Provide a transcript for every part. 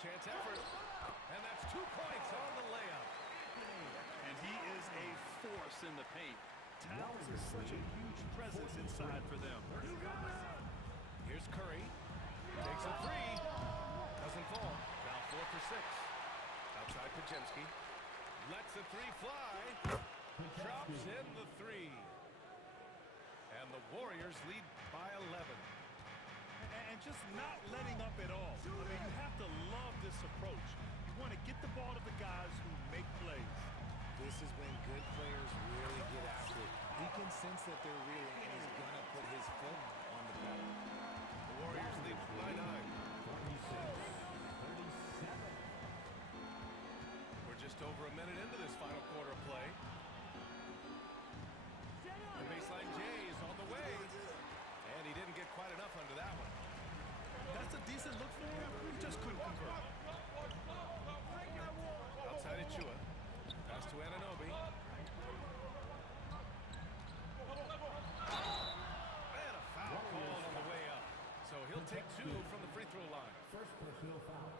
chance effort. And that's 2 points on the layup. And he is a force in the paint. Towns is such a huge presence inside for them. Here's Curry. Takes a three. Doesn't fall. Now 4 for 6. Outside Pajemski. Lets the three fly. Drops in the three. And the Warriors lead by 11. And just not letting up at all. I mean, you have to love this approach. You want to get the ball to the guys who make plays. This is when good players really get after it. He can sense that they're reeling, and he's going to put his foot on the pedal. The Warriors lead by 9. 36-37. We're just over a minute into this final quarter of play. The baseline J is on the way. And he didn't get quite enough under that one. That's a decent look for him. He just couldn't convert. Outside Achua. Pass to Anunoby. And a foul called on the way up. So he'll take 2 from the free throw line. First personal foul.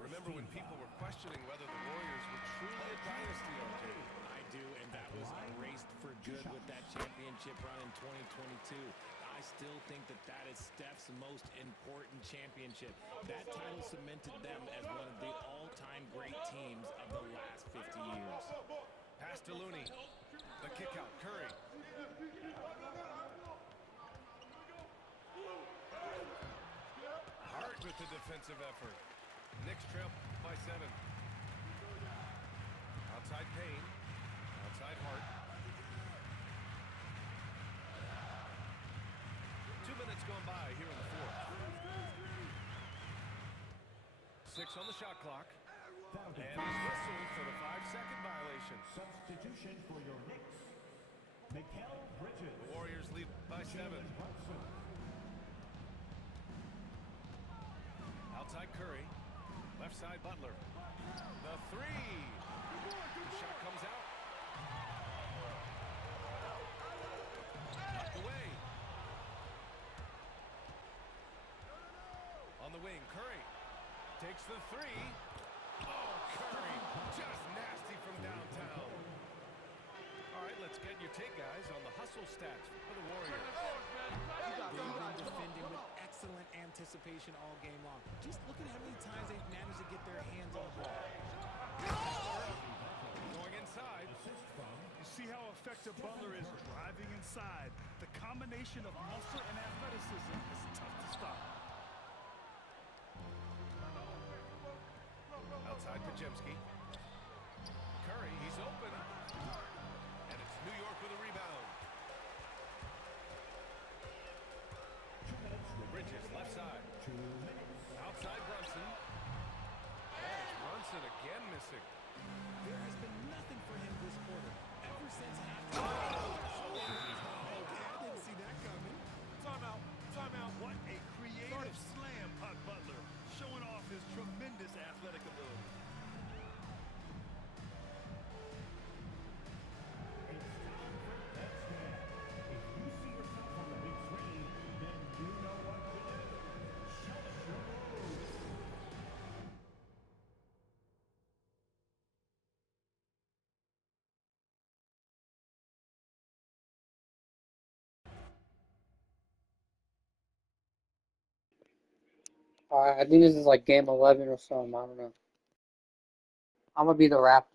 Remember when people were questioning whether the Warriors were truly a dynasty, RJ? I do, and that was erased for good with that championship run in 2022. I still think that that is Steph's most important championship. That title cemented them as one of the all-time great teams of the last 50 years. Pass to Looney. The kick out. Curry. Hart with the defensive effort. Knicks trail by 7. Outside Payne. Outside Hart. 2 minutes gone by here in the fourth. 6 on the shot clock. And he's whistled for the 5-second violation. Substitution for your Knicks. Mikal Bridges. The Warriors lead by 7. Outside Curry. Left side Butler. The three. The shot comes out. Knocked away. On the wing, Curry takes the three. Oh, Curry, just nasty from downtown. All right, let's get your take, guys, on the hustle stats for the Warriors. They've been defending with excellent anticipation all game long. Just look at how many times they've managed to get their hands on the ball. Going inside. You see how effective Butler is driving inside. The combination of muscle and athleticism is tough to stop. Outside Pajemski. Curry, he's open. And it's New York with a rebound. Bridges, left side. Outside Brunson. And it's Brunson again missing. There has been nothing for him this quarter. Ever since halftime. I didn't see that coming. Timeout. Timeout. What a creative slam by Butler, showing off his tremendous athletic ability. I think this is like game 11 or something. I don't know. I'm gonna be the Raptors.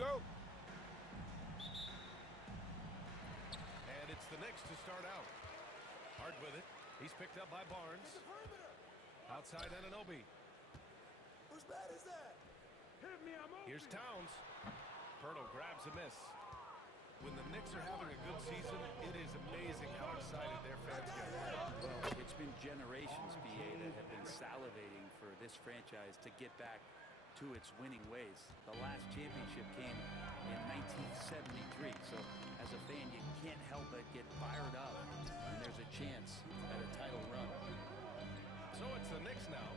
go. And it's the Knicks to start out. Hard with it. He's picked up by Barnes. Outside Anunoby. Whose bat is that? Hit me, I'm open. Here's Towns. Pirtle grabs a miss. When the Knicks are having a good season, it is amazing how excited their fans get. Well, it's been generations, BA, that have been salivating for this franchise to get back to its winning ways. The last championship came in 1973, so as a fan, you can't help but get fired up when there's a chance at a title run. So it's the Knicks now.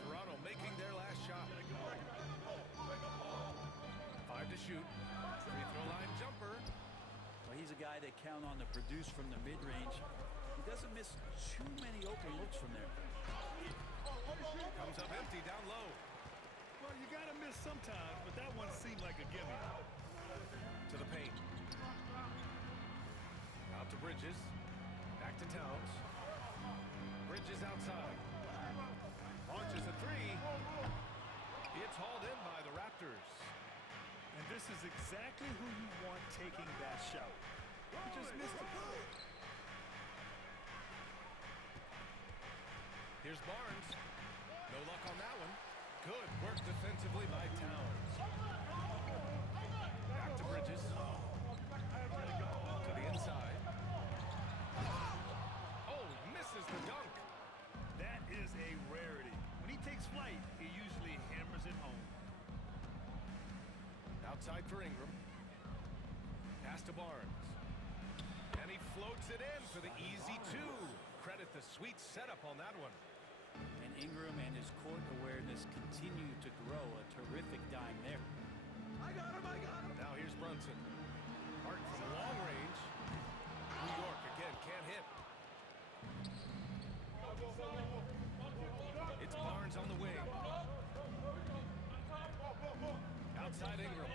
Toronto making their last shot. 5 to shoot. Free throw line jumper. Well, he's a guy they count on to produce from the mid-range. He doesn't miss too many open looks from there. Comes up empty down low. Well, you got to miss sometimes, but that one seemed like a gimme. To the paint. Out to Bridges. Back to Towns. Bridges outside. Launches a three. It's hauled in by the Raptors. And this is exactly who you want taking that shot. He just missed it. Here's Barnes. No luck on that one. Good work defensively by Towns. Back to Bridges. To the inside. Oh, misses the dunk. That is a rarity. When he takes flight, he usually hammers it home. Outside for Ingram. Pass to Barnes. And he floats it in for the easy two. Credit the sweet setup on that one. And Ingram and his court awareness continue to grow. A terrific dime there. I got him, I got him. Now here's Brunson. Hart from long range. New York again can't hit. It's Barnes on the wing. Outside Ingram.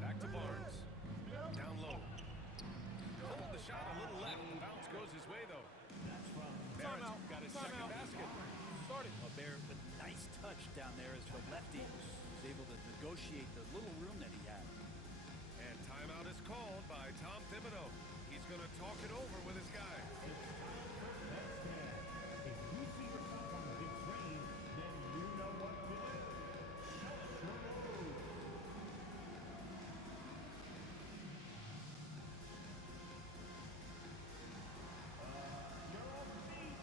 Back to Barnes. Down low. Pulled the shot a little left. The bounce goes his way, though. Barrett's got his second basket. Well, Barrett with a nice touch down there as the lefty was able to negotiate the little room that he had. And timeout is called by Tom Thibodeau. He's going to talk it over with his guys. If you see yourself on the big screen, then you know what to do. Show your moves. You're off the feet.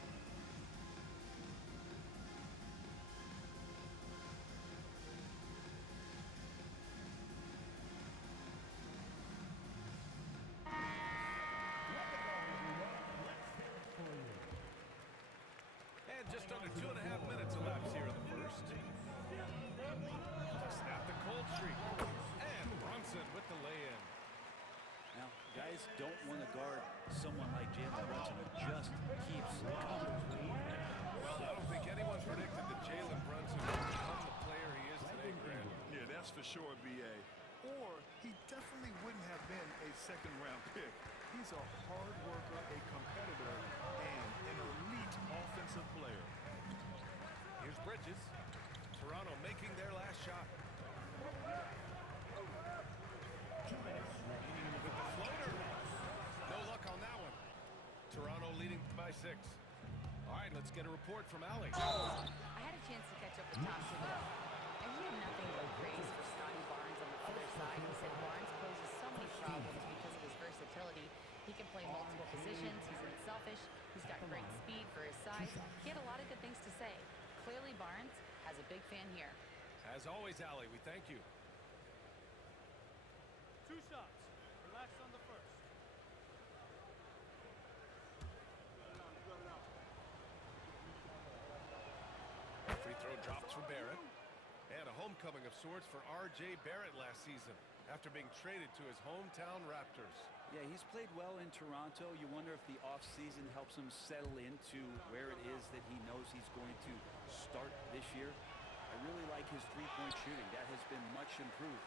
And just under 2.5 minutes elapsed here in the first. Snap the cold streak. And Brunson with the lay-in. Now, guys don't want to guard someone like Jalen Brunson who just keeps coming. Well, I don't think anyone predicted that Jalen Brunson would become the player he is today, Grant. Yeah, that's for sure, BA. Or he definitely wouldn't have been a second-round pick. He's a hard worker, a competitor, and an elite offensive player. Here's Bridges. Toronto making their last shot. 2 minutes remaining in the With the floater. No luck on that one. Toronto leading by 6. All right, let's get a report from Allie. I had a chance to catch up with Tom Thibodeau, and he had nothing but praise for Scotty Barnes on the other side. He said Barnes poses so many problems because of his versatility. He can play multiple positions. He's unselfish. He's got great speed for his size. He had a lot of good things to say. Clearly, Barnes has a big fan here. As always, Allie, we thank you. 2 shots. Relax on the first. Free throw drops for Barrett. And a homecoming of sorts for R.J. Barrett last season after being traded to his hometown Raptors. Yeah, he's played well in Toronto. You wonder if the offseason helps him settle into where it is that he knows he's going to start this year. I really like his three-point shooting. That has been much improved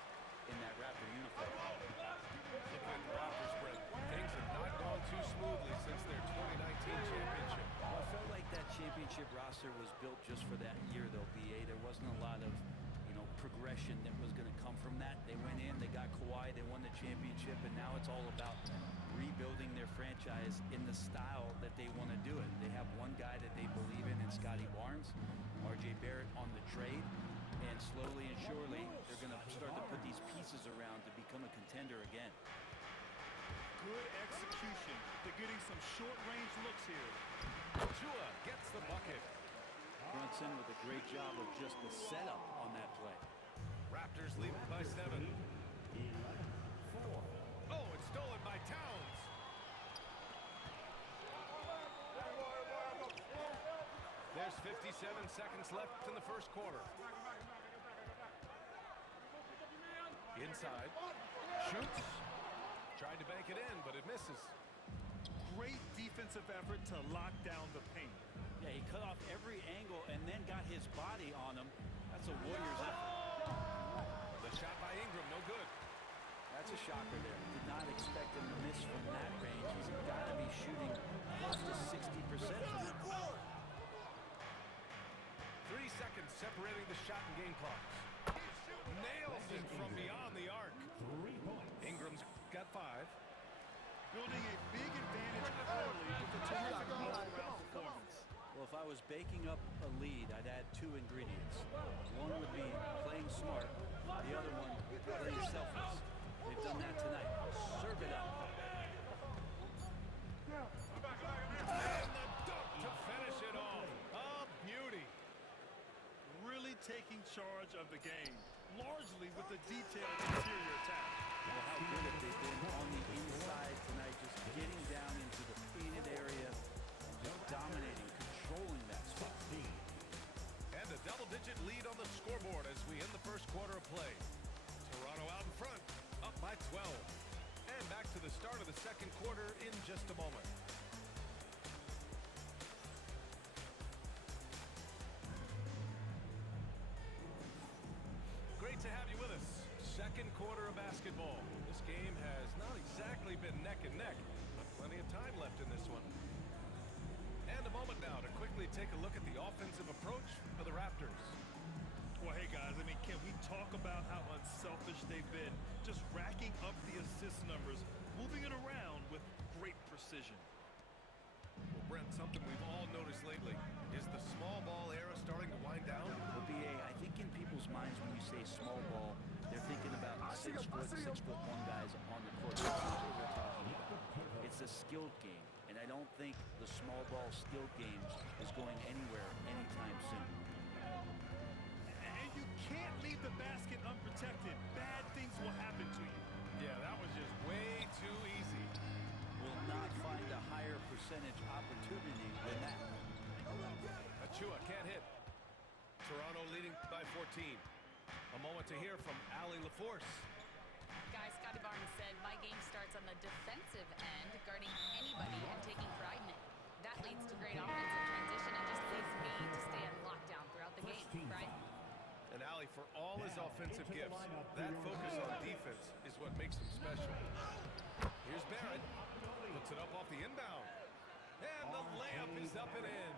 in that Raptor uniform. Looking at the Raptors, Brent, things have not gone too smoothly since their 2019 championship. Well, I felt like that championship championship roster was built just for that year, though, B.A. There wasn't a lot of, progression that was going to come from that. They went in, they got Kawhi, they won the championship, and now it's all about rebuilding their franchise in the style that they want to do it. They have one guy that they believe in Scotty Barnes, R.J. Barrett on the trade, and slowly and surely they're going to start to put these pieces around to become a contender again. Good execution. They're getting some short-range looks here. Chua gets the bucket. Brunson with a great job of just the setup on that play. Raptors lead it by 7. Oh, it's stolen by Towns. There's 57 seconds left in the first quarter. Inside. Shoots. Tried to bank it in, but it misses. Great defensive effort to lock down the paint. Yeah, he cut off every angle and then got his body on him. That's a Warriors effort. The shot by Ingram, no good. That's a shocker there. Did not expect him to miss from that range. He's got to be shooting close to 60% from it. 3 seconds separating the shot and game clocks. Nails it from beyond the arc. Ingram's got 5. Building a big advantage early with a terrific all-around performance. Well, if I was baking up a lead, I'd add 2 ingredients. One would be playing smart. The other one, playing selfless. They've done that tonight. Serve it up. And the dunk to finish it off. A beauty. Really taking charge of the game, largely with the detailed interior attack. Well, how good have they been on the inside tonight, just getting down into the painted area and just dominating, controlling that spot. And a double-digit lead on the scoreboard as we end the first quarter of play. Toronto out in front, up by 12. And back to the start of the second quarter in just a moment. Great to have you with us. Second quarter of basketball. This game has not exactly been neck and neck, but plenty of time left in this one. And a moment now to quickly take a look at the offensive approach for the Raptors. Well, hey, guys, can we talk about how unselfish they've been? Just racking up the assist numbers, moving it around with great precision. Well, Brent, something we've all noticed lately. Is the small ball era starting to wind down? Well, B.A., I think in people's minds when you say small ball, they're thinking about 6'1" guys on the court. That's not what we're talking about. It's a skilled game, and I don't think the small ball skilled game is going anywhere anytime soon. And you can't leave the basket unprotected. Bad things will happen to you. Yeah, that was just way too easy. Will not find a higher percentage opportunity than that. Achua can't hit. Toronto leading by 14. A moment to hear from Allie LaForce. Guys, Scotty Barnes said, my game starts on the defensive end, guarding anybody and taking pride in it. That leads to great offensive transition and just leads me to stay on lockdown throughout the game, right? And Allie, for all his offensive gifts, that focus on defense is what makes him special. Here's Barrett. Puts it up off the inbound. And the layup is up and in.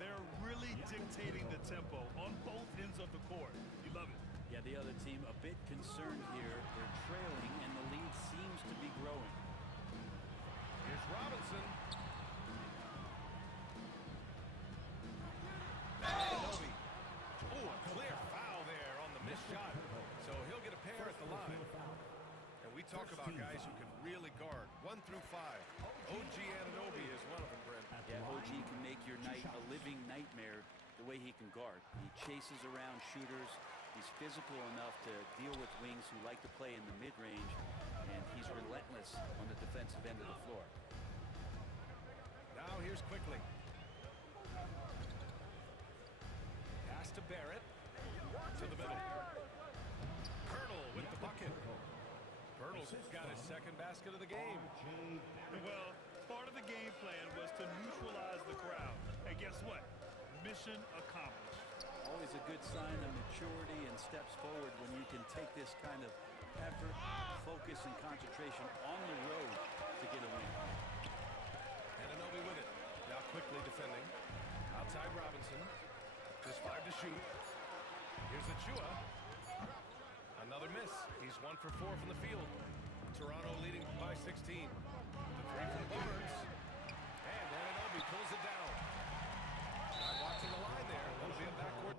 They're really dictating the tempo on both ends of the court. You love it. Yeah, the other team a bit concerned here. They're trailing, and the lead seems to be growing. Here's Robinson. Anunoby. Oh, a clear foul there on the missed shot. So he'll get a pair at the line. And we talk about guys who can really guard 1 through 5. OG Anunoby is one of them, Brent. Yeah, OG can make your night a living nightmare the way he can guard. He chases around shooters. He's physical enough to deal with wings who like to play in the mid-range, and he's relentless on the defensive end of the floor. Now here's Quickly. Pass to Barrett. To the middle. Colonel with the bucket. Colonel's got his second basket of the game. Well, part of the game plan was to neutralize the crowd. And guess what? Mission accomplished. Always a good sign of maturity and steps forward when you can take this kind of effort, focus, and concentration on the road to get a win. Anunoby with it. Now Quickly defending. to shoot. Here's Achua. Another miss. He's 1 for 4 from the field. Toronto leading by 16. The three from Barnes. And Anunoby pulls it down. Not watching the line there. That'll be a backcourt.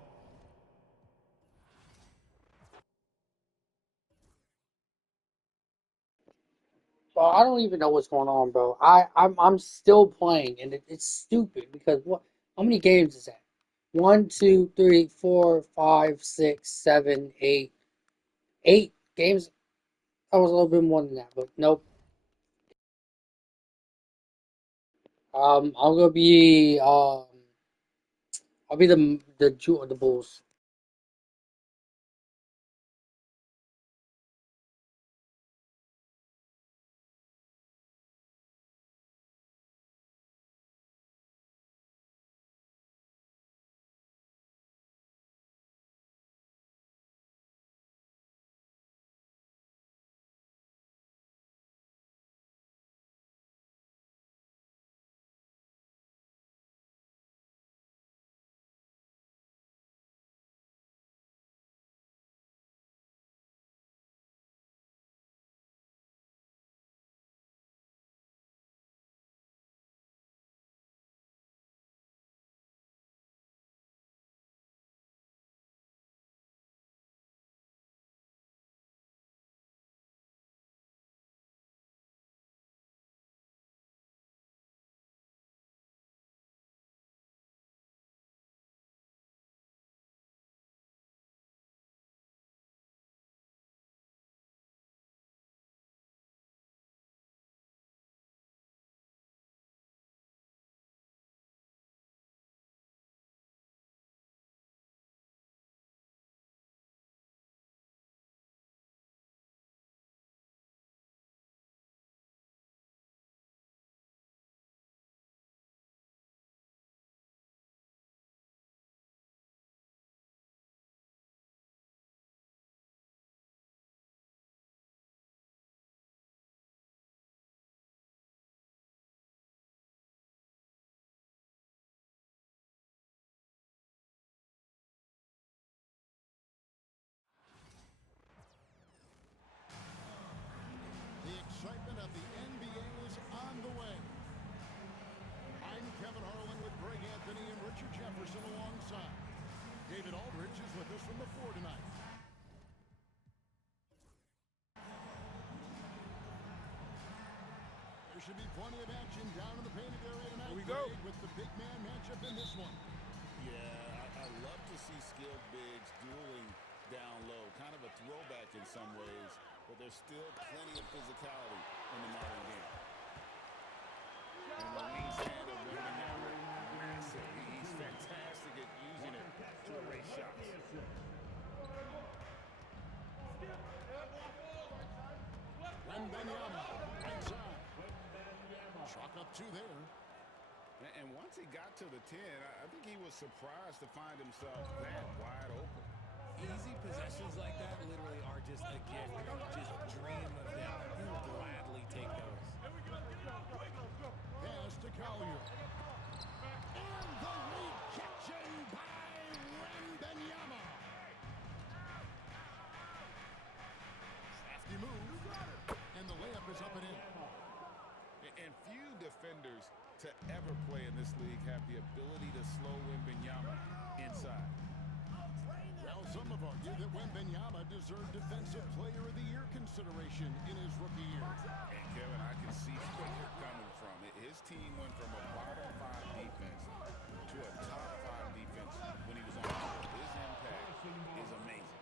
Bro, I don't even know what's going on, bro. I'm still playing, and it's stupid because what? How many games is that? 1, 2, 3, 4, 5, 6, 7, 8. 8 games. That was a little bit more than that, but nope. I'm gonna be I'll be the Bulls. The excitement of the NBA is on the way. I'm Kevin Harlan with Greg Anthony and Richard Jefferson alongside. David Aldridge is with us from the floor tonight. There should be plenty of action down in the painted area tonight. Here we go. Greg, with the big man matchup in this one. Yeah, I love to see skilled bigs dueling down low. Kind of a throwback in some ways, but there's still plenty of physicality in the modern game. And the wingspan of Wembanyama, massive. He's fantastic at using it to erase shots. Wembanyama, right side. Chalk up 2 there. And once he got to the 10, I think he was surprised to find himself that wide open. Easy possessions like that literally are just a gift. Just dream of them. He'll gladly take those. Pass to Collier. And the rejection by Wembanyama. Crafty move. And the layup is up and in. And few defenders to ever play in this league have the ability to slow Wembanyama inside. Well, some have argued that Wembanyama deserved Defensive Player of the Year consideration in his rookie year. And Kevin, I can see where you're coming from. His team went from a bottom 5 defense to a top 5 defense when he was on the court. His impact is amazing.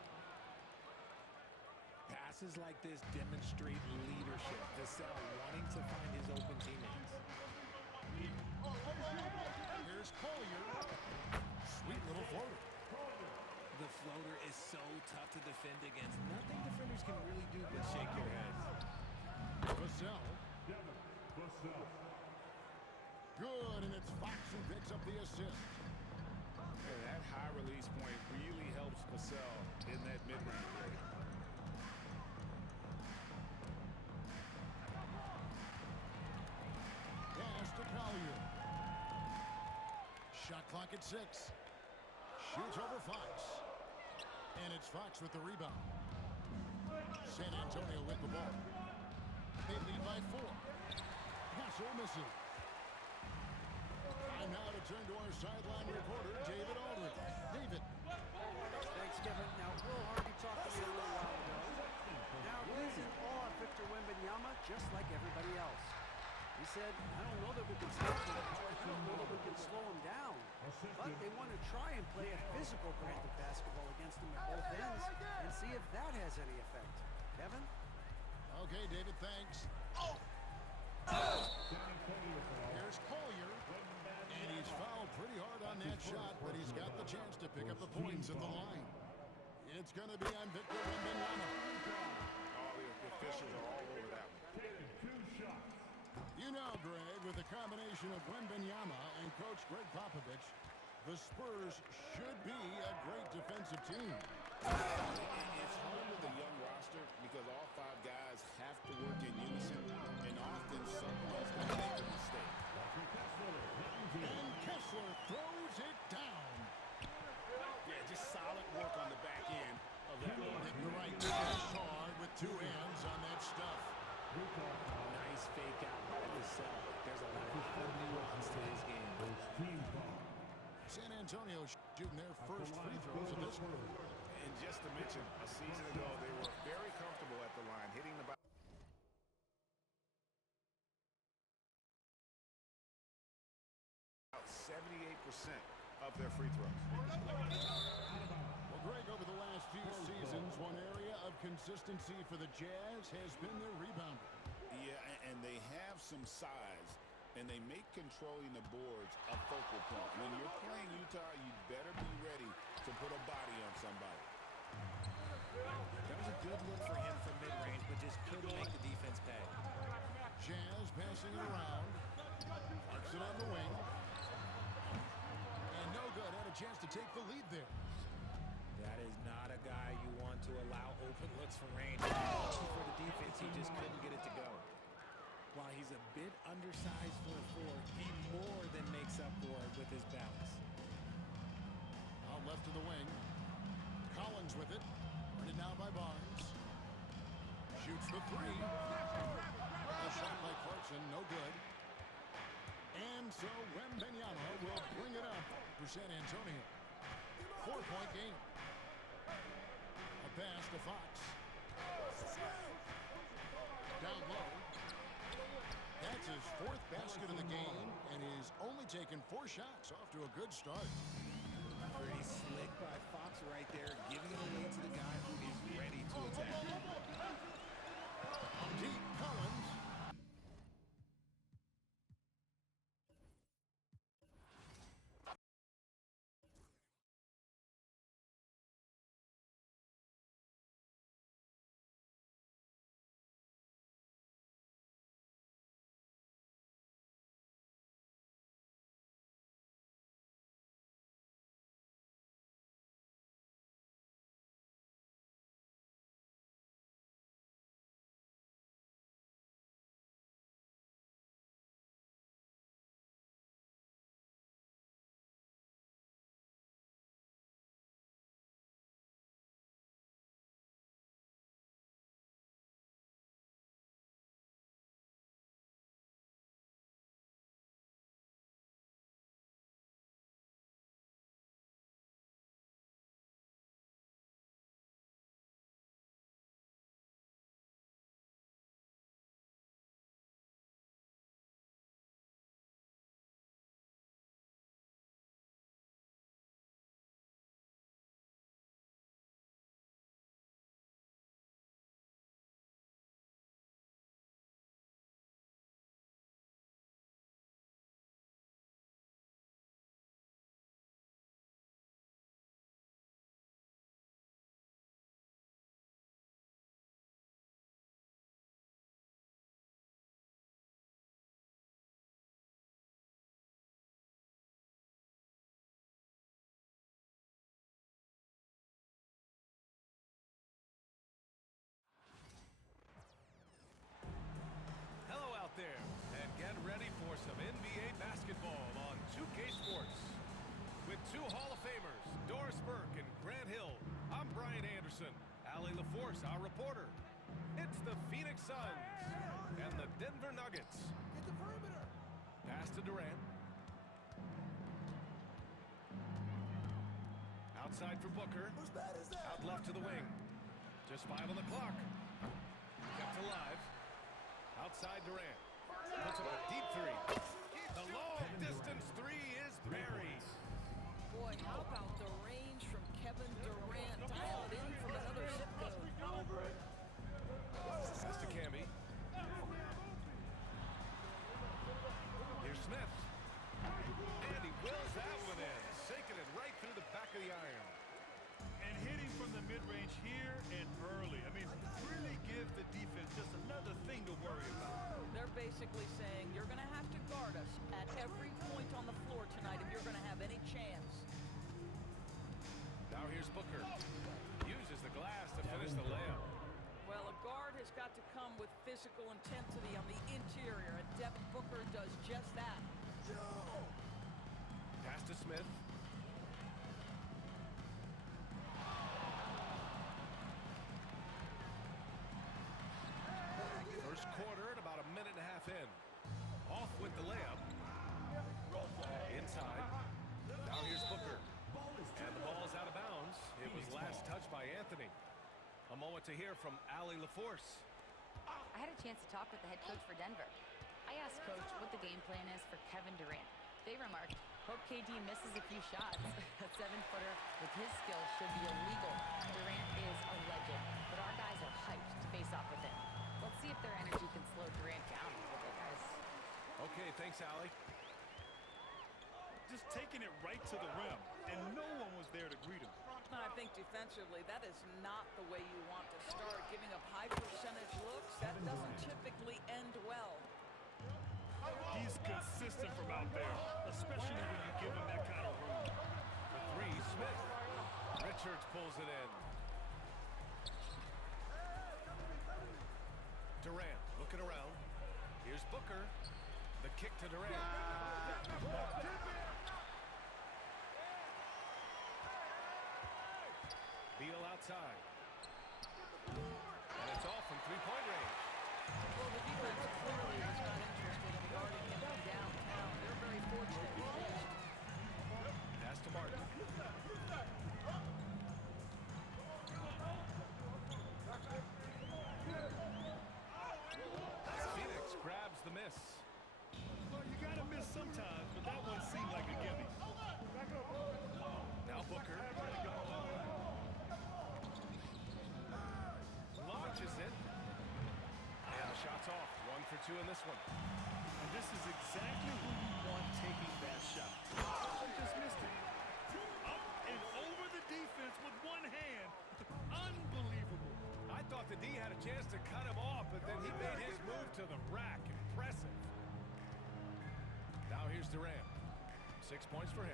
Passes like this demonstrate leadership. Vassell wanting to find his open teammates. Here's Collier. Sweet little floater. The floater is so tough to defend against. Nothing defenders can really do but shake their heads. Vassell. Good, and it's Fox who picks up the assist. And that high release point really helps Vassell in that mid-range area. Pass to Collier. Shot clock at 6. Shoots over Fox. And it's Fox with the rebound. San Antonio with the ball. They lead by 4. Hassel misses. And now to turn to our sideline reporter, David Aldridge. David. Thanks, Kevin. Now, Will Harvey talked to me a little while ago. Now, he's in awe of Victor Wembanyama, just like everybody else. He said, I don't know that we can stop him. I don't know that we can slow him down. But they want to try and play a physical brand of basketball against him at both ends and see if that has any effect. Kevin? Okay, David, thanks. Here's Collier. And he's fouled pretty hard on that shot, but he's got the chance to pick up the points at the line. It's going to be on Victor Wembanyama. Oh, the officials are all over that one. You know, Greg, with the combination of Wembanyama and Coach Greg Popovich, the Spurs should be a great defensive team. It's hard with a young roster because all 5 guys have to work in unison, and often someone's going to make a mistake. And Kessler throws it down. Yeah, just solid work on the back end of that one. Hitting the right finish hard with 2 hands on that stuff. Nice fake out by Vassell. There's a lot of nuance to his game. San Antonio shooting their first free throws of this one. And just to mention, a season ago, they were very comfortable at the line, hitting about 78% of their free throws. Well, Greg, over the last few seasons, one area of consistency for the Jazz has been their rebounding. Yeah, and they have some size, and they make controlling the boards a focal point. When you're playing Utah, you better be ready to put a body on somebody. That was a good look for him from mid-range, but just couldn't make the defense pay. Jazz passing it around. Parks it on the wing. And no good. Had a chance to take the lead there. That is not a guy you want to allow open looks from range. For the defense, he just couldn't get it to go. While he's a bit undersized for a 4, he more than makes up for it with his bounce. Out left to the wing. Collins with it. Guarded now by Barnes. Shoots the 3. A shot by Clarkson, no good. And so Wembanyama will bring it up for San Antonio. 4-point game. A pass to Fox. Down low. That's his 4th basket of the game, and he's only taken 4 shots. Off to a good start. Pretty slick by Fox right there, giving it away to the guy who is ready to attack. Deep Collins. Jefferson. Allie LaForce, our reporter. It's the Phoenix Suns and the Denver Nuggets. Get the perimeter. Pass to Durant. Outside for Booker. Whose bat is that? Out left to the wing. Just 5 on the clock. Kept alive. Outside Durant. Puts up a deep three. The long distance three is buried. Boy, how about the range from Kevin Durant? Dial it in from another zip code. Pass to Camby. Here's Smith. And he wills that one in. Sinking it right through the back of the iron. And hitting from the mid-range here and early. I mean, really give the defense just another thing to worry about. They're basically saying you're going to have to guard us at every point on the floor tonight if you're going to have any chance. Now here's Booker. Uses the glass to finish the layup. Well, a guard has got to come with physical intensity on the interior, and Devin Booker does just that. Pass to Smith. First quarter and about a minute and a half in. Off with the layup. Inside. Now here's Booker. And the ball's out of bounds. It was last touched by Anthony. A moment to hear from Allie LaForce. I had a chance to talk with the head coach for Denver. I asked Coach what the game plan is for Kevin Durant. They remarked, hope KD misses a few shots. A 7-footer with his skills should be illegal. Durant is a legend, but our guys are hyped to face off with him. Let's see if their energy can slow Durant down a little bit, guys. Okay, thanks, Allie. Just taking it right to the rim, and no one was there to greet him. I think defensively, that is not the way you want to start. Giving up high percentage looks, that doesn't typically end well. He's consistent from out there, especially when you give him that kind of room. For three, Smith. Richards pulls it in. Durant looking around. Here's Booker. The kick to Durant. Beal outside. And it's off from three-point range. Well, the defense clearly was not interested in guarding him from downtown. They're very fortunate he finished. Pass to Martin. Phoenix grabs the miss. Well, you gotta miss sometimes, but that one seemed like a gimme. Now Booker. Launches it. And the shot's off. 1 for 2 in this one. And this is exactly who you want taking that shot. He just missed it. Up and over the defense with one hand. Unbelievable. I thought the D had a chance to cut him off, but then he made his move to the rack. Impressive. Now here's Durant. 6 points for him.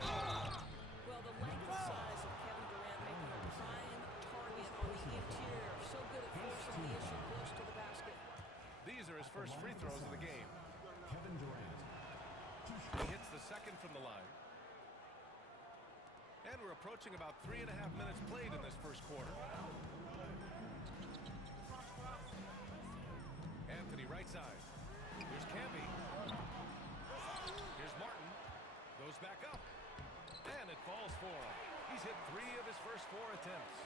Well, the length and size of Kevin Durant making a prime target on the interior. So good at forcing the issue close to the basket. These are his first free throws of the game. Kevin Durant. He hits the second from the line. And we're approaching about 3.5 minutes played in this first quarter. Anthony right side. Here's Camby. Here's Martin. Goes back up. And it falls for him. He's hit 3 of his first 4 attempts.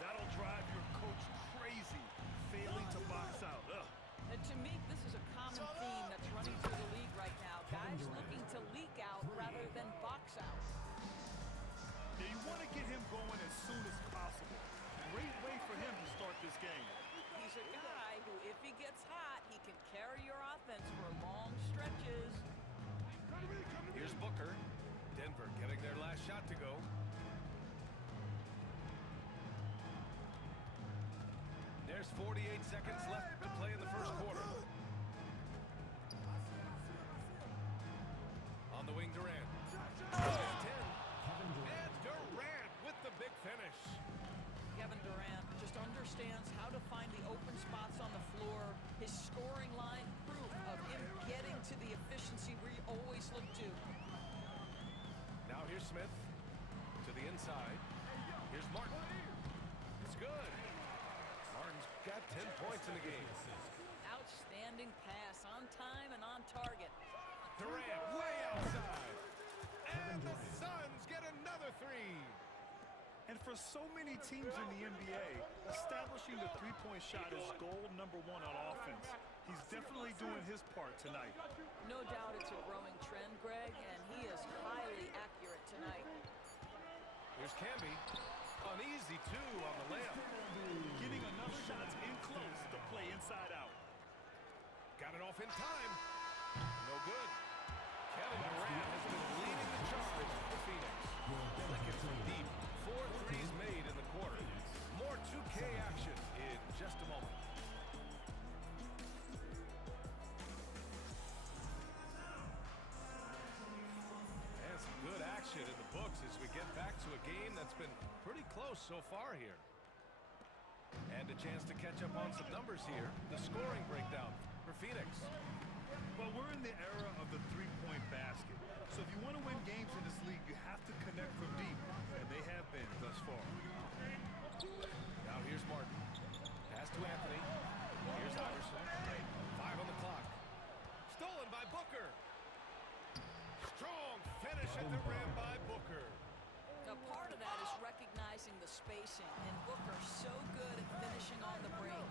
That'll drive your coach crazy, failing to box out. Ugh. And to me, this is a common theme that's running through the league right now. Guys looking to leak out rather than box out. Yeah, you want to get him going as soon as possible. Great way for him to start this game. He's a guy who, if he gets hot, he can carry your offense for long stretches. Here's Booker. Denver getting their last shot to go. There's 48 seconds left to play in the first quarter. On the wing, Durant. 10. And Durant with the big finish. Kevin Durant just understands how to find the open spots on the floor. His scoring line, proof of him getting to the efficiency we always look to. Now here's Smith to the inside. Here's Martin. good. Martin's got 10 points in the game. Outstanding pass on time and on target. Durant way outside. And the Suns get another three. And for so many teams in the NBA, establishing the three-point shot is goal number one on offense. He's definitely doing his part tonight. No doubt it's a growing trend, Greg, and he is highly accurate tonight. Here's Camby. An easy two on the layup. Getting enough shots in close to play inside out. Got it off in time. No good. Kevin Durant has been leading the charge for Phoenix. Clicking from deep. 4 threes made in the quarter. More 2K action in just a moment. And some good action in the books as we get back to a game that's been pretty close so far here. And a chance to catch up on some numbers here. The scoring breakdown for Phoenix. Well, we're in the era of the three-point basket. So if you want to win games in this league, you have to connect from deep. And they have been thus far. Now here's Martin. Pass to Anthony. Here's Iverson. 5 on the clock. Stolen by Booker. Strong finish at the rim by Booker. Now, part of that is recognizing the spacing, and Booker's so good at finishing on the break.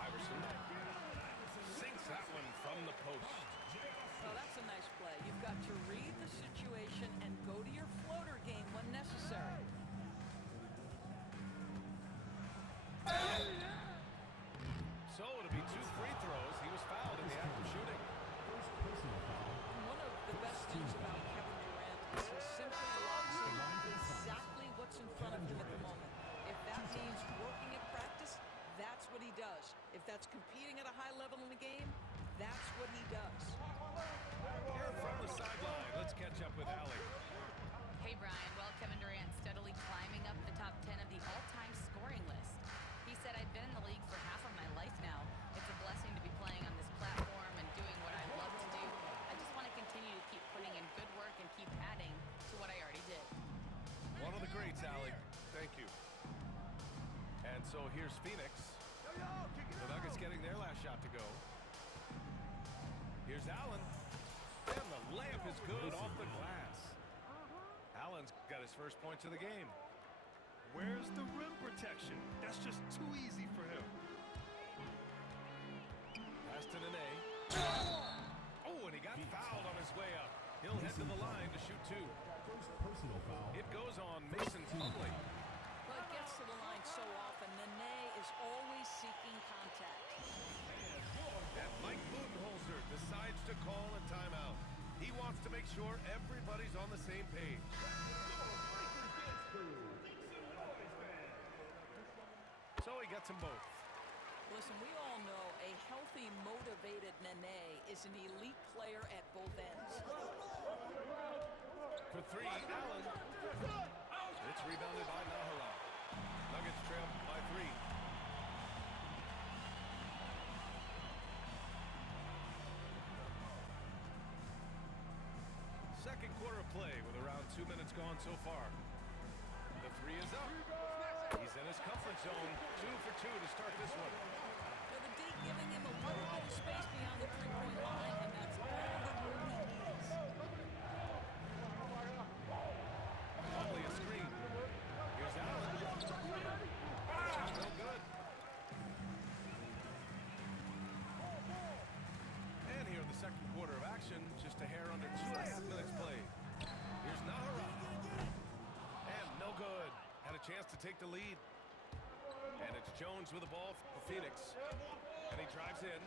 Iverson sinks that one from the post. Oh, that's a nice play. You've got to read the situation and go to your floater game when necessary. So it'll be 2 free throws. He was fouled in the act of shooting. One of the best things about Kevin Durant is he simply locks in on exactly what's in front of him at the moment. If that means working at practice, that's what he does. If that's competing at a high level in the game, that's what he does. And from the sideline, let's catch up with Allie. Hey, Brian. Well, Kevin Durant steadily climbing up the top 10 of the all-time scoring list. He said, I've been in the league for half of my life now. It's a blessing to be playing on this platform and doing what I love to do. I just want to continue to keep putting in good work and keep adding to what I already did. One of the greats, Allie. Thank you. And so here's Phoenix. The Nuggets getting their last shot to go. Here's Allen. And the layup is good off the glass. Allen's got his first points of the game. Where's the rim protection? That's just too easy for him. Pass to Nene. Oh, and he got fouled on his way up. He'll head to the line to shoot 2. It goes on Mason Plumlee. Well, it gets to the line so often. Nene is always seeking contact. And Mike Budenholzer decides to call a timeout. He wants to make sure everybody's on the same page. So he gets them both. Listen, we all know a healthy, motivated Nene is an elite player at both ends. For 3, Allen. It's rebounded by Nahara. Nuggets trail by 3. Second quarter of play with around 2 minutes gone so far. The 3 is up. He's in his comfort zone. 2 for 2 to start this one. So the D giving him a little bit of space beyond the three-point line, and that's all the room he needs. Probably a screen. Here's Allen. Shot no good. And here in the second quarter of action, just a hair under 2.5 minutes played. Here's Nahara. And no good. Had a chance to take the lead. And it's Jones with the ball for Phoenix. And he drives in.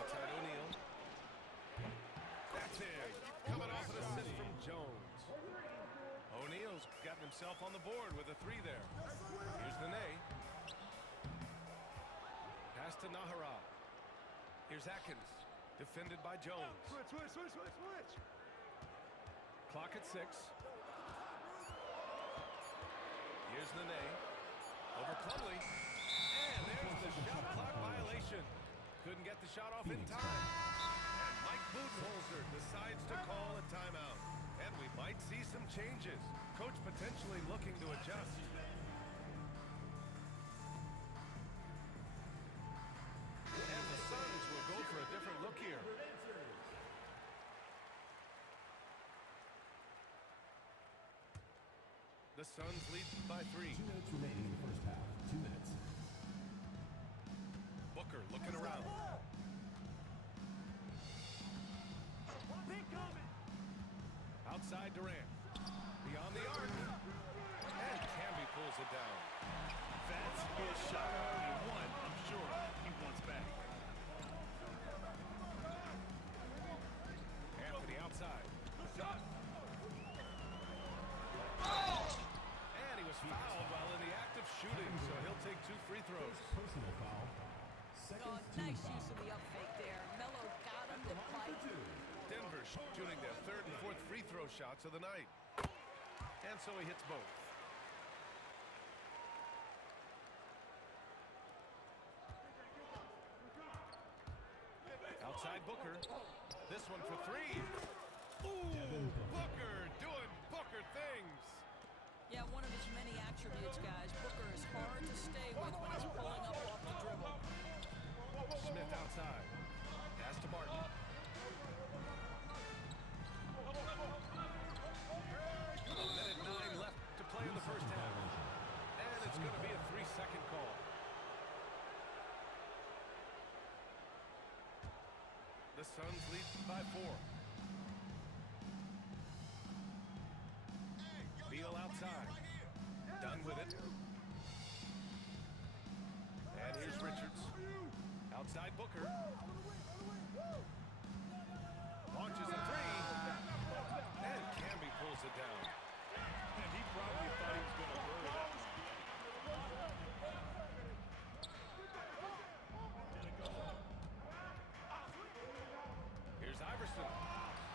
Outside O'Neal. That's in. Coming off an assist from Jones. O'Neal's gotten himself on the board with a 3 there. Here's Nene. Pass to Nahara. Here's Atkins. Defended by Jones. Switch. Clock at 6. Here's Nene. Over Plumlee. And there's the shot clock violation. Couldn't get the shot off in time. And Mike Budenholzer decides to call a timeout. And we might see some changes. Coach potentially looking to adjust. The Suns lead by 3. 2 minutes remaining in the first half. 2 minutes. Booker looking around. Outside Durant. Beyond the arc. And Camby pulls it down. That's his shot. And one, I'm sure, he wants back. Anthony outside. And he was fouled while in the act of shooting, so he'll take 2 free throws. Personal foul. Oh, nice use of the up fake there. Melo got him to fight. Denver shooting their 3rd and 4th free throw shots of the night. And so he hits both. Outside Booker. This one for 3. Ooh, Booker doing Booker things. Yeah, one of his many attributes, guys. Booker is hard to stay with when he's pulling up off the dribble. Smith outside. Pass to Martin. A minute 9 left to play in the first half. And it's going to be a 3-second call. The Suns lead by 4. Beal outside. Done with it. And here's Richards. Outside Booker. Launches a 3. And Camby pulls it down. And he probably thought he was going to bury that one. Here's Iverson.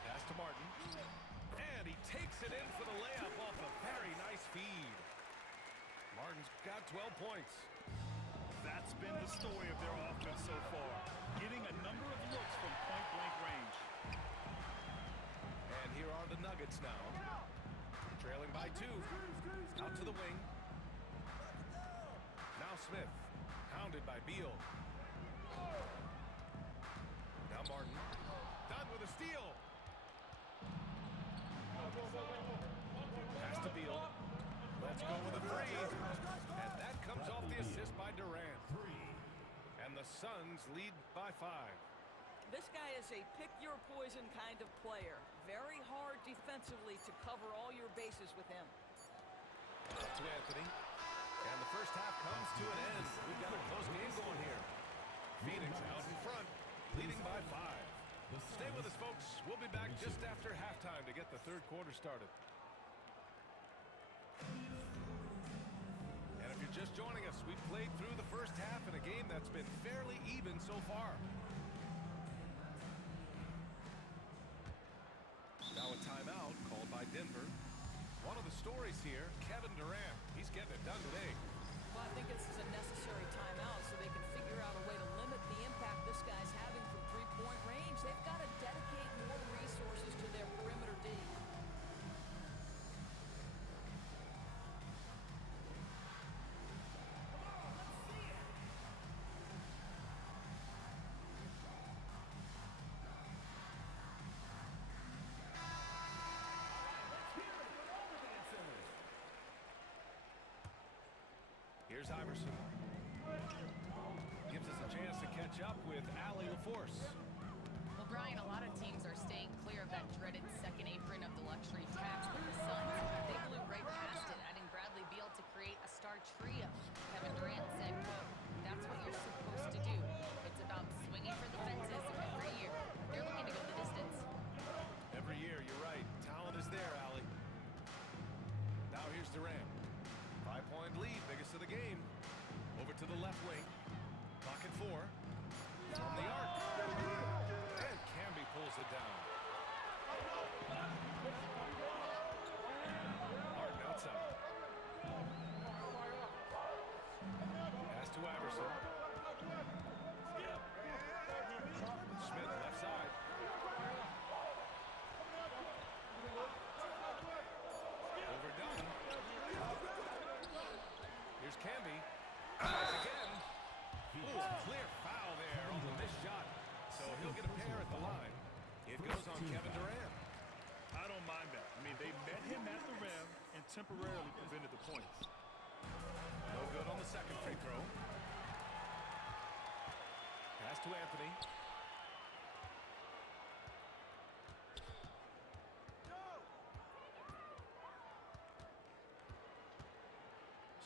Pass to Martin. And he takes it in for the layup off a very nice feed. Martin's got 12 points. That's been the story of their offense so far. Getting a number of looks from point-blank range. And here are the Nuggets now. Trailing by 2. Out to the wing. Now Smith. Hounded by Beal. Now Martin. Done with a steal. Pass to Beal. Let's go with a 3. And that comes off the assist by Durant. 3. And the Suns lead by 5. This guy is a pick-your-poison kind of player. Very hard defensively to cover all your bases with him. To Anthony. And the first half comes to an end. We've got a close game going here. Phoenix out in front, leading by 5. Stay with us, folks. We'll be back just after halftime to get the 3rd quarter started. And if you're just joining us, we've played through the first half in a game that's been fairly even so far. Now a timeout called by Denver. One of the stories here, Kevin Durant. He's getting it done today. Well, I think this is a necessary timeout so they can figure out a way to limit the impact this guy's having from three-point range. They've got to dedicate more resources to their perimeter D. Here's Iverson. Gives us a chance to catch up with Allie LaForce. Well, Brian, a lot of teams are staying clear of that dreaded second apron of the luxury tax, but the Suns, they blew right past it, adding Bradley Beal to create a star trio. Kevin Durant said, quote, "That's what you're supposed to do. It's about swinging for the fences every year. They're looking to go the distance." Every year, you're right. Talent is there, Allie. Now here's Durant. 5-point lead, biggest of the game. Over to the left wing. Pocket 4. From the arc. And Camby pulls it down. temporarily prevented the points. No good on the second free throw. Pass to Anthony.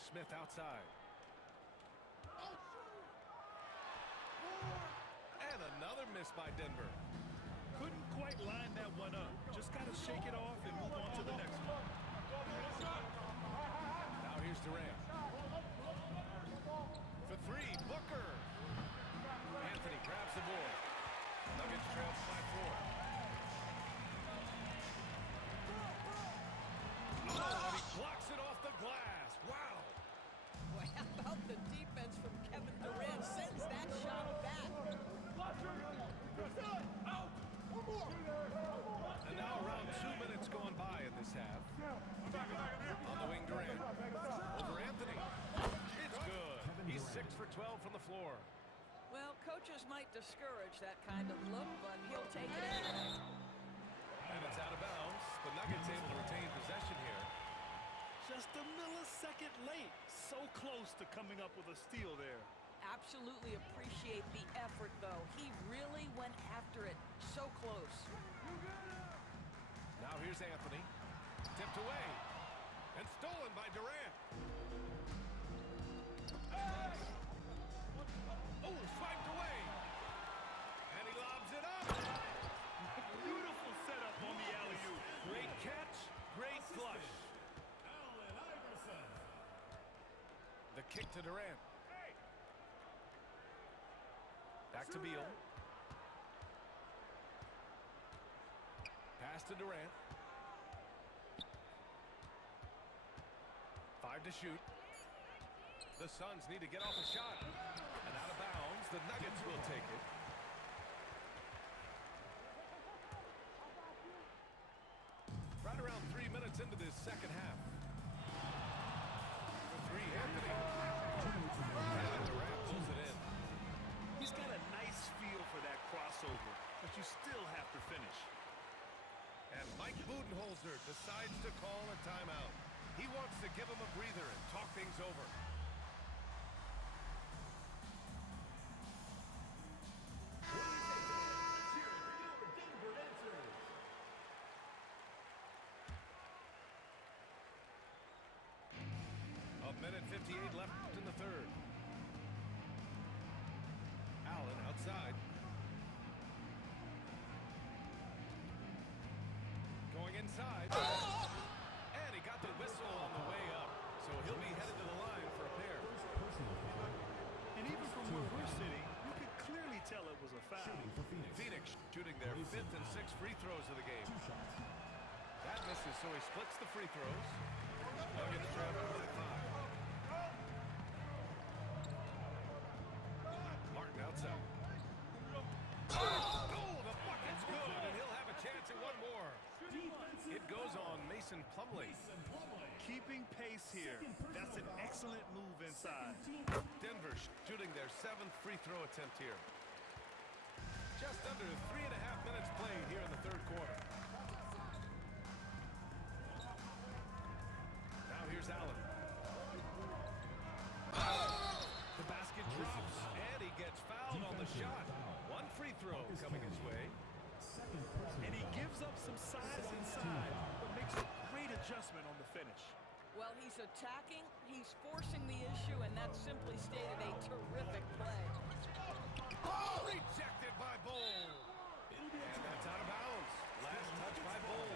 Smith outside. And another miss by Denver. Couldn't quite line that one up. Just got to shake it off and move on to the next one. Now here's Durant. For three, Booker. Anthony grabs the board. Nuggets trail by 4. Oh, and he blocks it off the glass. Wow. Boy, how about the defense from Kevin Durant? Sends that shot back. And now around 2 minutes going by in this half. On the wing, Durant. Over Anthony. It's good. He's 6 for 12 from the floor. Well, coaches might discourage that kind of look, but he'll take it anyway. And it's out of bounds. The Nuggets able to retain possession here. Just a millisecond late. So close to coming up with a steal there. Absolutely appreciate the effort, though. He really went after it. So close. Now here's Anthony. Tipped away. And stolen by Durant. Oh, swiped away. And he lobs it up. Beautiful setup on the alley-oop. Great catch, great flush. The kick to Durant. Back to Beal. Pass to Durant. 5 to shoot. The Suns need to get off a shot. And out of bounds, the Nuggets will take it. Right around 3 minutes into this second half. For 3, Anthony. And Durant pulls it in. He's got a nice feel for that crossover, but you still have to finish. And Mike Budenholzer decides to call a timeout. He wants to give him a breather and talk things over. A minute 58 left in the third. Allen outside. Going inside. And he got the whistle on the way up. So he'll be headed to the line for a pair. And even from where we're sitting, you could clearly tell it was a foul. Phoenix shooting their 5th and 6th free throws of the game. That misses, so he splits the free throws. Nuggets travel by 5. Martin outside. Oh, the bucket's good, and he'll have a chance at one more. It goes on Mason Plumlee. Keeping pace here. That's an excellent move inside. Denver shooting their 7th free throw attempt here. Just under 3.5 minutes played here in the third quarter. Now here's Allen. The basket drops, and he gets fouled on the shot. One free throw coming his way. And he gives up some size inside, but makes a great adjustment on the finish. Well, he's attacking, he's forcing the issue, and that simply stated a terrific play. Oh, rejected by Bol. And that's out of bounds. Last touch by Bol.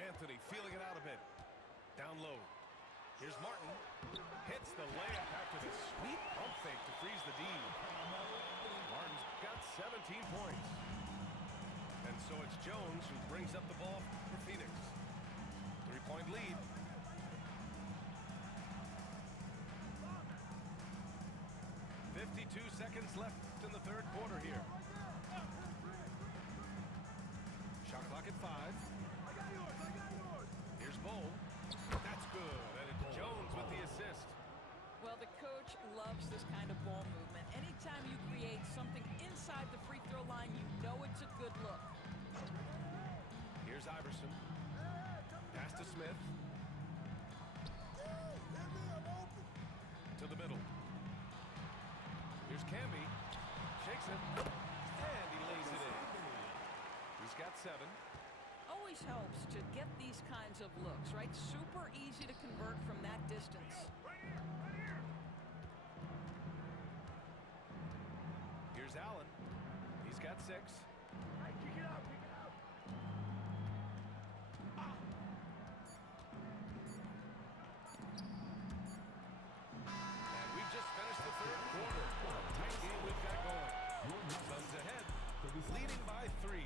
Anthony feeling it out a bit. Down low. Here's Martin. Hits the layup after the sweet pump fake to freeze the D. Martin's got 17 points. And so it's Jones who brings up the ball for Phoenix. 3-point lead. .52 seconds left in the third quarter here. Shot clock at 5. Here's Bol. That's good, and it's Jones with the assist. Well, the coach loves this kind of ball movement. Anytime you create something inside the free throw 7. Always helps to get these kinds of looks, right? Super easy to convert from that distance. Here's Allen. He's got 6. And we just finished the third quarter. Tight game we've got going. Suns ahead, leading by 3.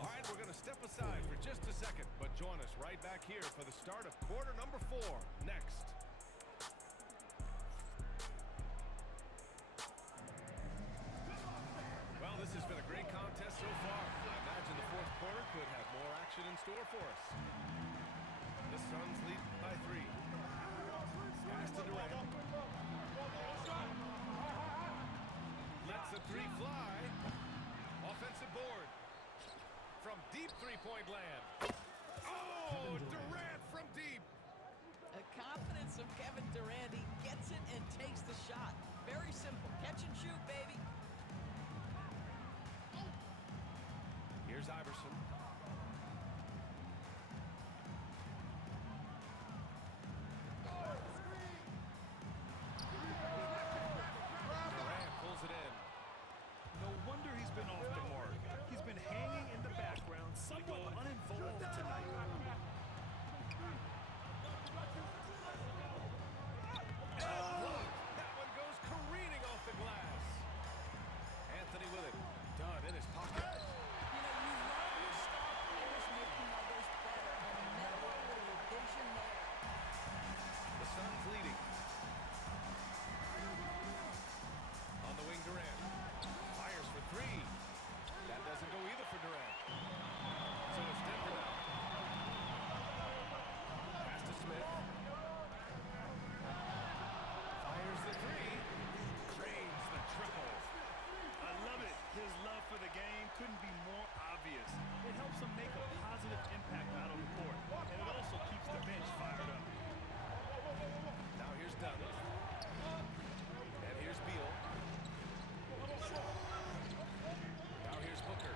All right, we're going to step aside for just a second, but join us right back here for the start of quarter number 4 next. Well, this has been a great contest so far. I imagine the fourth quarter could have more action in store for us. The Suns lead by 3. Pass to Durant. Lets a 3 fly. Offensive board. From deep three-point land. Oh, Durant from deep. The confidence of Kevin Durant. He gets it and takes the shot. Very simple. Catch and shoot, baby. Here's Iverson. Durant pulls it in. No wonder he's been off the mark. He's been hanging in the background, somewhat uninvolved tonight. That one goes careening off the glass. Anthony with it. Done in his pocket. You know, you love your star players making others better, and Melo with the vision there. The Suns leading. On the wing, Durant. Fires for 3. That doesn't go either for Durant. So it's Denver now. Pass to Smith. Fires the 3. Drains the triple. I love it. His love for the game couldn't be more obvious. It helps him make a positive impact out on the court, and it also keeps the bench fired up. Now here's Dunn. And here's Beal. Now here's Booker.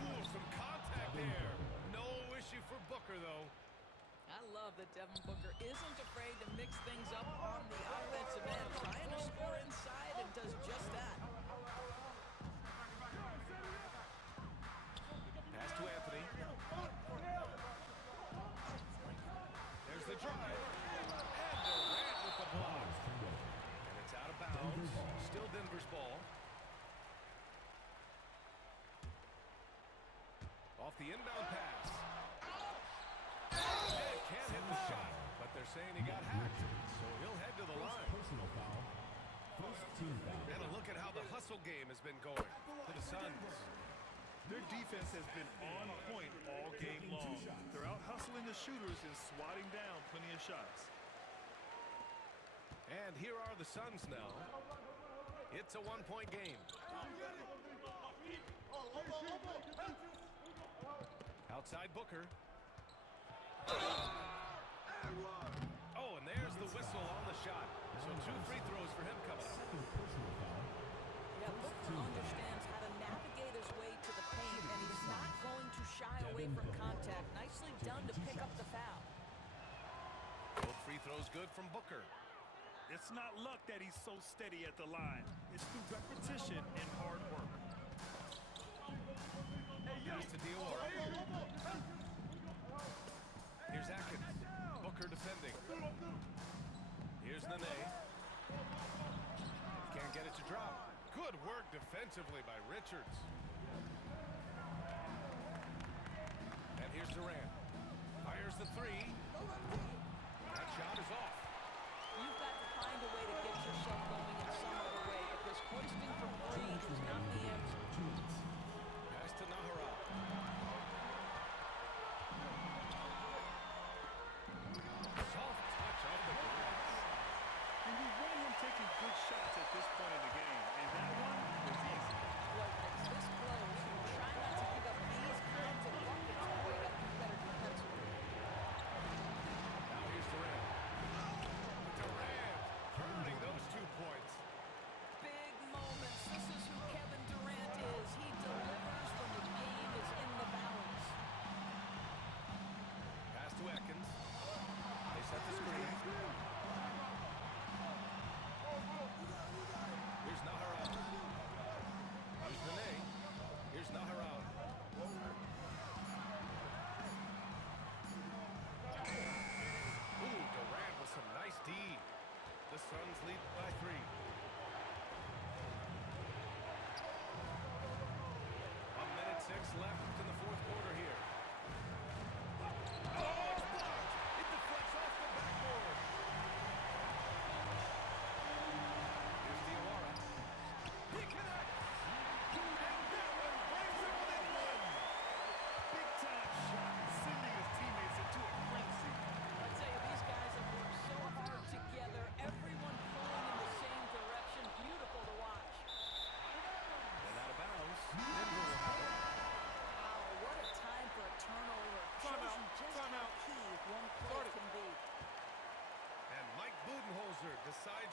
Ooh, some contact there. No issue for Booker, though. I love that Devin Booker isn't afraid to mix things up on the offensive end. Trying to score inside and does just that. Pass to Anthony. There's the drive. And Durant with the block. And it's out of bounds. Still Denver's ball. Off the inbound pass. And can't hit the shot, but they're saying he got hacked, so he'll head to the line. Personal foul. First team foul. And a look at how the hustle game has been going for the Suns. Their defense has been on point all game long. They're out hustling the shooters and swatting down plenty of shots. And here are the Suns now. It's a one-point game. Outside Booker. Oh, and there's the whistle on the shot. So 2 free throws for him coming up. Personal foul. Yeah, Booker understands how to navigate his way to the paint, and he's not going to shy away from contact. Nicely done to pick up the foul. Both free throws good from Booker. It's not luck that he's so steady at the line. It's through repetition and hard work. Pass to Dior. Here's Atkins. Booker defending. Here's Nene. Can't get it to drop. Good work defensively by Richards. And here's Durant. Fires the 3. That shot is off. You've got to find a way to get yourself going in some other way, because hoisting from 3 is not the answer. Pass to Nahara. Soft touch off the glass. And we want him taking good shots at this point in the game, and that one was easy. Well, when it's this close, try not to give up these kinds of buckets when you got to be better defensively.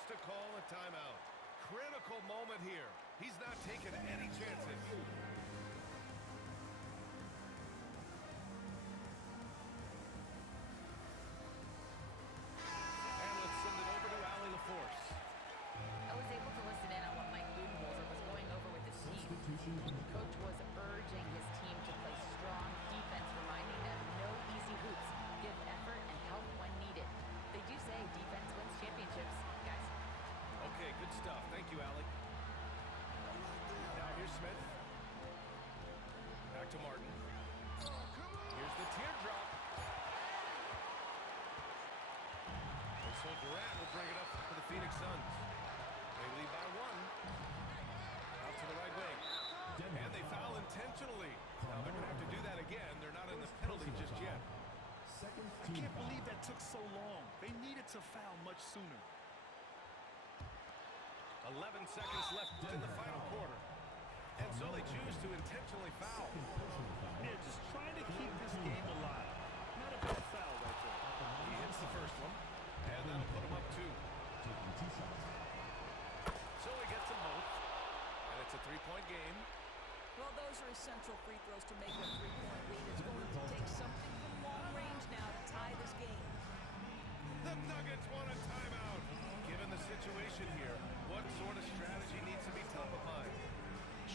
to call a timeout. Critical moment here. He's not taking any chances. And let's send it over to Allie LaForce. I was able to listen in on what Mike Budenholzer was going over with his team. Coach was urging his team to play strong defense, reminding them no easy hoops, give effort and help when needed. They do say defense wins championships, guys. Okay, good stuff. Thank you, Allie. Now here's Smith. Back to Martin. Here's the teardrop. And so Durant will bring it up for the Phoenix Suns. They lead by 1. Out to the right wing. And they foul intentionally. Now they're going to have to do that again. They're not in the penalty just yet. I can't believe that took so long. They needed to foul much sooner. 11 seconds left in the final quarter. And so they choose to intentionally foul. Yeah, just trying to keep this game alive. Not a bad foul right there. He hits the first one. And that'll put him up 2. So he gets them both. And it's a 3-point game. Well, those are essential free throws to make a 3-point lead. It's going to take something from long range now to tie this game. The Nuggets want a timeout. Given the situation here, what sort of strategy needs to be top of mind?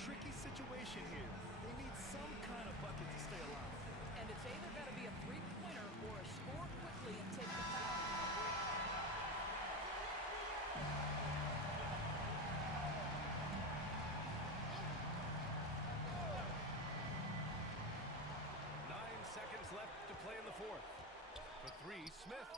Tricky situation here. They need some kind of bucket to stay alive. And it's either got to be a three-pointer or a score quickly and take the foul. 9 seconds left to play in the fourth. For 3, Smith.